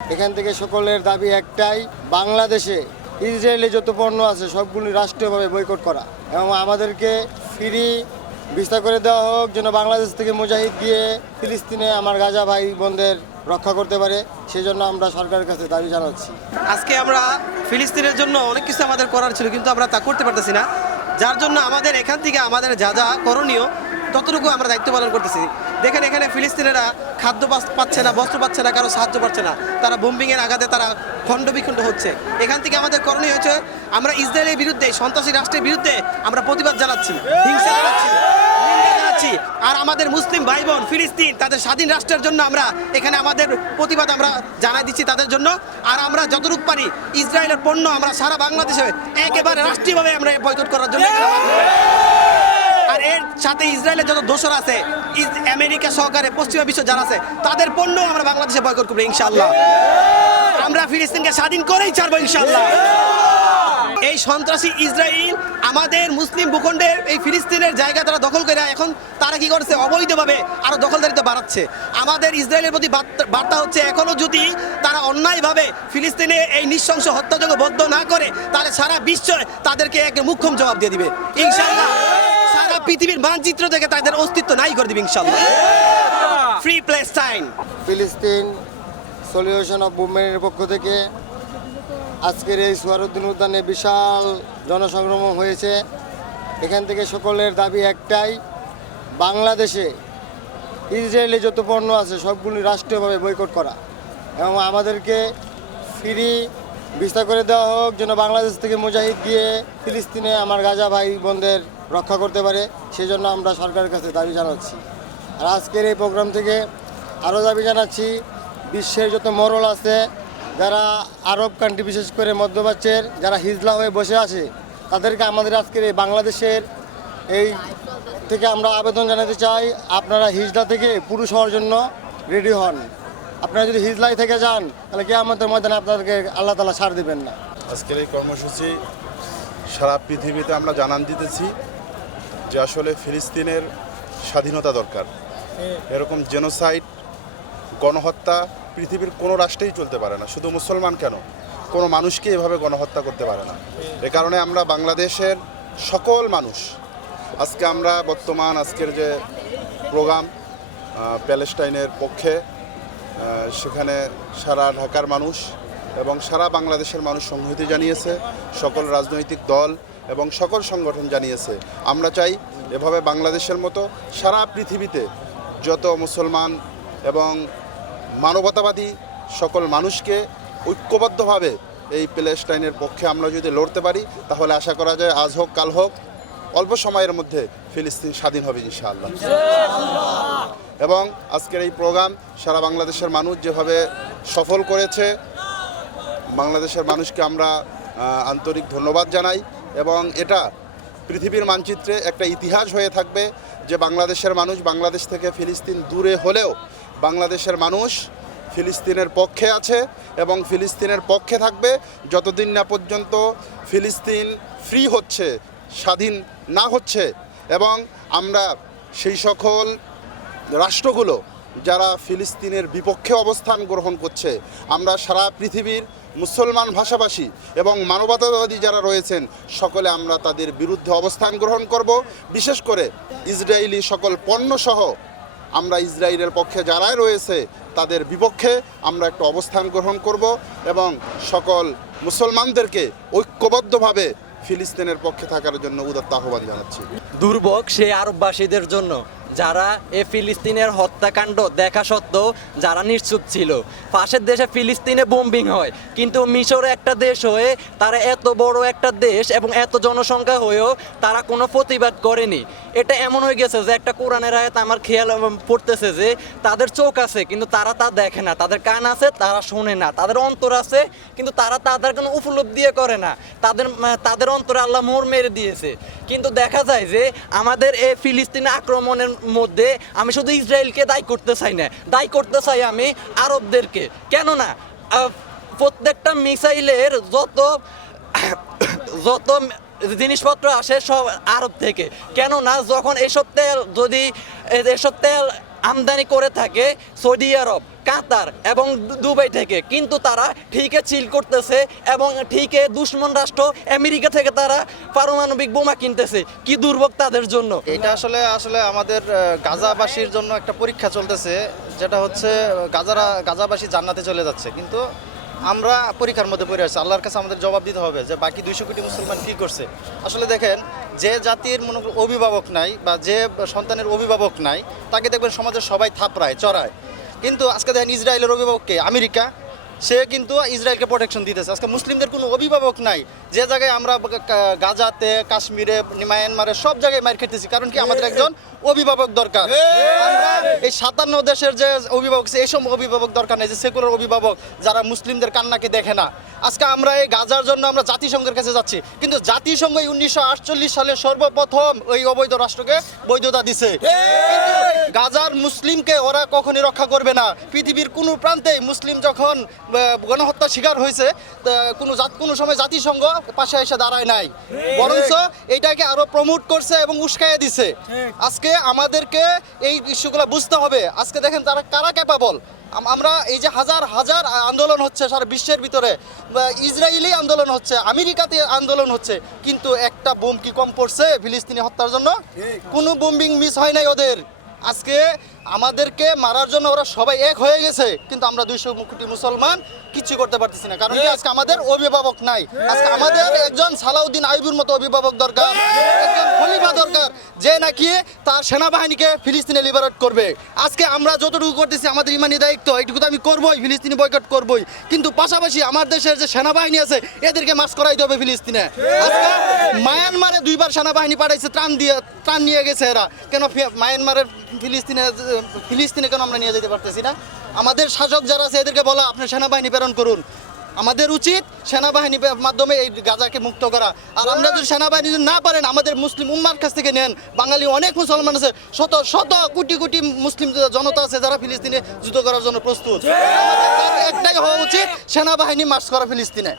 এখান থেকে সকলের দাবি একটাই, বাংলাদেশে ইসরায়েলে যত পণ্য আছে সবগুলি রাষ্ট্রীয়ভাবে বয়কট করা এবং আমাদেরকে ফ্রি ভিসা করে দেওয়া হোক, যেন বাংলাদেশ থেকে মুজাহিদ গিয়ে ফিলিস্তিনে আমার গাজা ভাই বোনদের রক্ষা করতে পারে। সেই জন্য আমরা সরকারের কাছে দাবি জানাচ্ছি। আজকে আমরা ফিলিস্তিনের জন্য অনেক কিছু আমাদের করার ছিল, কিন্তু আমরা তা করতে পারতেছি না, যার জন্য আমাদের এখান থেকে আমাদের যা যা করণীয় ততটুকু আমরা দায়িত্ব পালন করতেছি। দেখেন এখানে ফিলিস্তিনেরা খাদ্য পাচ্ছে না, বস্ত্র পাচ্ছে না, কারো সাহায্য পাচ্ছে না, তারা বোম্বিংয়ের আঘাতে তারা খণ্ড বিখণ্ড হচ্ছে। এখান থেকে আমাদের করণীয় হচ্ছে আমরা ইসরায়েলের বিরুদ্ধে, সন্ত্রাসী রাষ্ট্রের বিরুদ্ধে আমরা প্রতিবাদ জানাচ্ছি, হিংসা জানাচ্ছি, নিন্দা জানাচ্ছি। আর আমাদের মুসলিম ভাই বোন ফিলিস্তিন তাদের স্বাধীন রাষ্ট্রের জন্য আমরা এখানে আমাদের প্রতিবাদ আমরা জানাই দিচ্ছি তাদের জন্য। আর আমরা যতটুকু পারি ইসরায়েলের পণ্য আমরা সারা বাংলাদেশে একেবারে রাষ্ট্রীয়ভাবে আমরা বয়কট করার জন্য। আর এর সাথে ইসরায়েলের যত দোসর আছে, আমেরিকা সহকারে পশ্চিমা বিশ্ব যারা আছে, তাদের পণ্য আমরা বাংলাদেশে বয়কট করবো ইনশাআল্লাহ। আমরা ফিলিস্তিনকে স্বাধীন করেই ছাড়বো ইনশাআল্লাহ। এই সন্ত্রাসী ইসরায়েল আমাদের মুসলিম ভূখণ্ডের এই ফিলিস্তিনের জায়গা তারা দখল করে এখন তারা কি করছে, অবৈধভাবে আরো দখলদারিত্ব বাড়াচ্ছে। আমাদের ইসরায়েলের প্রতি বার্তা হচ্ছে, এখনো যদি তারা অন্যায়ভাবে ফিলিস্তিনে এই নৃশংস হত্যাযজ্ঞ বদ্ধ না করে, তাহলে সারা বিশ্ব তাদেরকে এক মুখ্যম জবাব দিয়ে দিবে ইনশাআল্লাহ। সারা পৃথিবীর মানচিত্র থেকে তাদের অস্তিত্ব নাই করে দিবে ইনশাআল্লাহ। Free Palestine. ফিলিস্তিন সলিউশন অফ মুভমেন্টের পক্ষ থেকে আজকের এই সোহরাওয়ার্দী উদ্যানে বিশাল জনসংগ্রাম হয়েছে। এখান থেকে সকলের দাবি একটাই, বাংলাদেশে ইসরায়েলে যত পণ্য আছে সবগুলি রাষ্ট্রীয়ভাবে বয়কট করা এবং আমাদেরকে ফ্রি ভিসা করে দেওয়া হোক, যেন বাংলাদেশ থেকে মুজাহিদ গিয়ে ফিলিস্তিনে আমার গাজা ভাই বোনদের রক্ষা করতে পারে। সেই জন্য আমরা সরকারের কাছে দাবি জানাচ্ছি। আর আজকের এই প্রোগ্রাম থেকে আরও দাবি জানাচ্ছি, বিশ্বের যত মরল আছে, যারা আরব কান্ট্রি বিশেষ করে মধ্যপ্রাচ্যের যারা হিজলা হয়ে বসে আছে, তাদেরকে আমাদের আজকের এই বাংলাদেশের এই থেকে আমরা আবেদন জানাতে চাই, আপনারা হিজলা থেকে পুরুষ হওয়ার জন্য রেডি হন। আপনারা যদি হিজলাই থেকে যান তাহলে কিয়ামতের ময়দানে আপনাদেরকে আল্লাহ তাআলা ছাড় দেবেন না। আজকের এই কর্মসূচি সারা পৃথিবীতে আমরা জানান দিতেছি যে আসলে ফিলিস্তিনের স্বাধীনতা দরকার। এরকম জেনোসাইড, গণহত্যা পৃথিবীর কোনো রাষ্ট্রেই চলতে পারে না, শুধু মুসলমান কেন, কোনো মানুষকে এভাবে গণহত্যা করতে পারে না। এ কারণে আমরা বাংলাদেশের সকল মানুষ আজকে আমরা বর্তমান আজকের যে প্রোগ্রাম প্যালেস্টাইনের পক্ষে, সেখানে সারা ঢাকার মানুষ এবং সারা বাংলাদেশের মানুষ সংহতি জানিয়েছে, সকল রাজনৈতিক দল এবং সকল সংগঠন জানিয়েছে। আমরা চাই এভাবে বাংলাদেশের মতো সারা পৃথিবীতে যত মুসলমান এবং মানবতাবাদী সকল মানুষকে ঐক্যবদ্ধভাবে এই প্যালেস্টাইনের পক্ষে আমরা যদি লড়তে পারি, তাহলে আশা করা যায় আজ হোক কাল হোক অল্প সময়ের মধ্যে ফিলিস্তিন স্বাধীন হবে ইনশাআল্লাহ। এবং আজকের এই প্রোগ্রাম সারা বাংলাদেশের মানুষ যেভাবে সফল করেছে, বাংলাদেশের মানুষকে আমরা আন্তরিক ধন্যবাদ জানাই। এবং এটা পৃথিবীর মানচিত্রে একটা ইতিহাস হয়ে থাকবে যে বাংলাদেশের মানুষ, বাংলাদেশ থেকে ফিলিস্তিন দূরে হলেও বাংলাদেশের মানুষ ফিলিস্তিনের পক্ষে আছে এবং ফিলিস্তিনের পক্ষে থাকবে যতদিন না পর্যন্ত ফিলিস্তিন ফ্রি হচ্ছে, স্বাধীন না হচ্ছে। এবং আমরা সেই সকল রাষ্ট্রগুলো যারা ফিলিস্তিনের বিপক্ষে অবস্থান গ্রহণ করছে, আমরা সারা পৃথিবীর মুসলমান ভাষাভাষী এবং মানবতাবাদী যারা রয়েছেন সকলে আমরা তাদের বিরুদ্ধে অবস্থান গ্রহণ করব। বিশেষ করে ইসরায়েলি সকল পণ্যসহ আমরা ইসরায়েলের পক্ষে যারাই রয়েছে তাদের বিপক্ষে আমরা একটা অবস্থান গ্রহণ করব এবং সকল মুসলমানদেরকে ঐক্যবদ্ধভাবে ফিলিস্তিনের পক্ষে থাকার জন্য উদাত্ত আহ্বান জানাচ্ছি। দুর্ভোগ সেই আরববাসীদের জন্য যারা এ ফিলিস্তিনের হত্যাকাণ্ড দেখা সত্ত্বেও যারা নিশ্চুপ ছিল। পাশের দেশে ফিলিস্তিনে বোম্বিং হয়, কিন্তু মিশর একটা দেশ হয়ে তারা এত বড় একটা দেশ এবং এত জনসংখ্যা হয়েও তারা কোনো প্রতিবাদ করেনি। এটা এমন হয়ে গেছে যে একটা কোরআনের আয়াত আমার খেয়াল পড়তেছে যে তাদের চোখ আছে কিন্তু তারা তা দেখে না, তাদের কান আছে তারা শোনে না, তাদের অন্তর আছে কিন্তু তারা তাদের কোনো উপলব্ধি করে না, তাদের অন্তরে আল্লাহ মোহর মেরে দিয়েছে। কিন্তু দেখা যায় যে আমাদের এই ফিলিস্তিন আক্রমণের মধ্যে আমি শুধু ইসরায়েলকে দায়ী করতে চাই না, দায়ী করতে চাই আমি আরবদেরকে। কেননা প্রত্যেকটা মিসাইলের যত জিনিসপত্র আসে সব আরব থেকে। কেননা যখন এসব তেল আমদানি করে থাকে সৌদি আরব, কাতার এবং দুবাই থেকে, কিন্তু তারা ঠিকই চিল করতেছে এবং ঠিকই দুশ্মন রাষ্ট্র আমেরিকা থেকে তারা পারমাণবিক বোমা কিনতেছে। কি দুর্ভোগ তাদের জন্য। এটা আসলে আসলে আমাদের গাজাবাসীর জন্য একটা পরীক্ষা চলতেছে, যেটা হচ্ছে গাজাবাসী জান্নাতে চলে যাচ্ছে, কিন্তু আমরা পরীক্ষার মধ্যে পড়ে আছি। আল্লাহর কাছে আমাদের জবাব দিতে হবে যে বাকি 200 কোটি মুসলমান কি করছে। আসলে দেখেন, যে জাতির মনে করেন অভিভাবক নাই বা যে সন্তানের অভিভাবক নাই, তাকে দেখবেন সমাজের সবাই থাপড়ায় চড়ায়। কিন্তু আজকে দেখেন ইসরায়েলের অভিভাবককে আমেরিকা, সে কিন্তু ইসরায়েলকে প্রোটেকশন দিতেছে। আজকে মুসলিমদের কোনো অভিভাবক নাই। যে জায়গায় আমরা গাজাতে, কাশ্মীরে, মায়ানমারে সব জায়গায় মার খেতেছি, কারণ কি আমাদের একজন অভিভাবক দরকার। আমরা এই 57 দেশের যে অভিভাবক, এইসব অভিভাবক দরকার নেই, যে সেকুলার অভিভাবক যারা মুসলিমদের কান্নাকে দেখে না। আজকে আমরা এই গাজার জন্য আমরা জাতিসংঘের কাছে যাচ্ছি, কিন্তু জাতিসংঘ 1948 সালে সর্বপ্রথম ওই অবৈধ রাষ্ট্রকে বৈধতা দিছে। কিন্তু গাজার মুসলিমকে ওরা কখনই রক্ষা করবে না। পৃথিবীর কোনো প্রান্তে মুসলিম যখন গণহত্যার শিকার হয়েছে, কোনো সময় জাতিসংঘ পাশে এসে দাঁড়ায় নাই, বরঞ্চ এটাকে আরো প্রমোট করছে এবং উস্কাইয়ে দিছে। আজকে আমাদেরকে এই ইস্যুগুলো বুঝতে হবে। আজকে দেখেন তারা কারা ক্যাপাবল। আমরা এই যে হাজার হাজার আন্দোলন হচ্ছে সারা বিশ্বের ভিতরে, ইসরায়েলি আন্দোলন হচ্ছে, আমেরিকাতে আন্দোলন হচ্ছে, কিন্তু একটা বোম কি কম পড়ছে ফিলিস্তিনি হত্যার জন্য? কোনো বোম্বিং মিস হয় নাই ওদের। আজকে আমাদেরকে মারার জন্য ওরা সবাই এক হয়ে গেছে, কিন্তু আমরা 200 কোটি মুসলমান কিছু করতে পারতেছি না, কারণ কি আজকে আমাদের অভিভাবক নাই। আজকে আমাদের একজন সালাউদ্দিন আইয়ুবের মতো অভিভাবক দরকার, একজন খলিফা দরকার, যে নাকি তার সেনাবাহিনীকে ফিলিস্তিনে লিবারেট করবে। আজকে আমরা যতটুকু করতেছি আমাদের ইমানি দায়িত্ব, এইটুকু তো আমি করবোই, ফিলিস্তিনি বয়কট করবোই, কিন্তু পাশাপাশি আমার দেশের যে সেনাবাহিনী আছে এদেরকে মাস করাইতে হবে ফিলিস্তিনে। আজকে মায়ানমারে 2বার সেনাবাহিনী পাঠাইছে, ত্রাণ নিয়ে গেছে এরা। কেন মায়ানমারের ফিলিস্তিনে কেন আমরা নিয়ে যেতে পারতেছি না? আমাদের শাসক যারা আছে এদেরকে বলা আপনার সেনাবাহিনী প্রেরণ করুন। আমাদের উচিত সেনাবাহিনীর মাধ্যমে এই গাজাকে মুক্ত করা। আর আমরা যদি সেনাবাহিনী যদি না পারেন, আমাদের মুসলিম উম্মার কাছ থেকে নেন। বাঙালি অনেক মুসলমান আছে, শত শত কোটি কোটি মুসলিম জনতা আছে যারা ফিলিস্তিনে যুদ্ধ করার জন্য প্রস্তুত। আমাদের একটাই হওয়া উচিত, সেনাবাহিনী মার্চ করা ফিলিস্তিনে।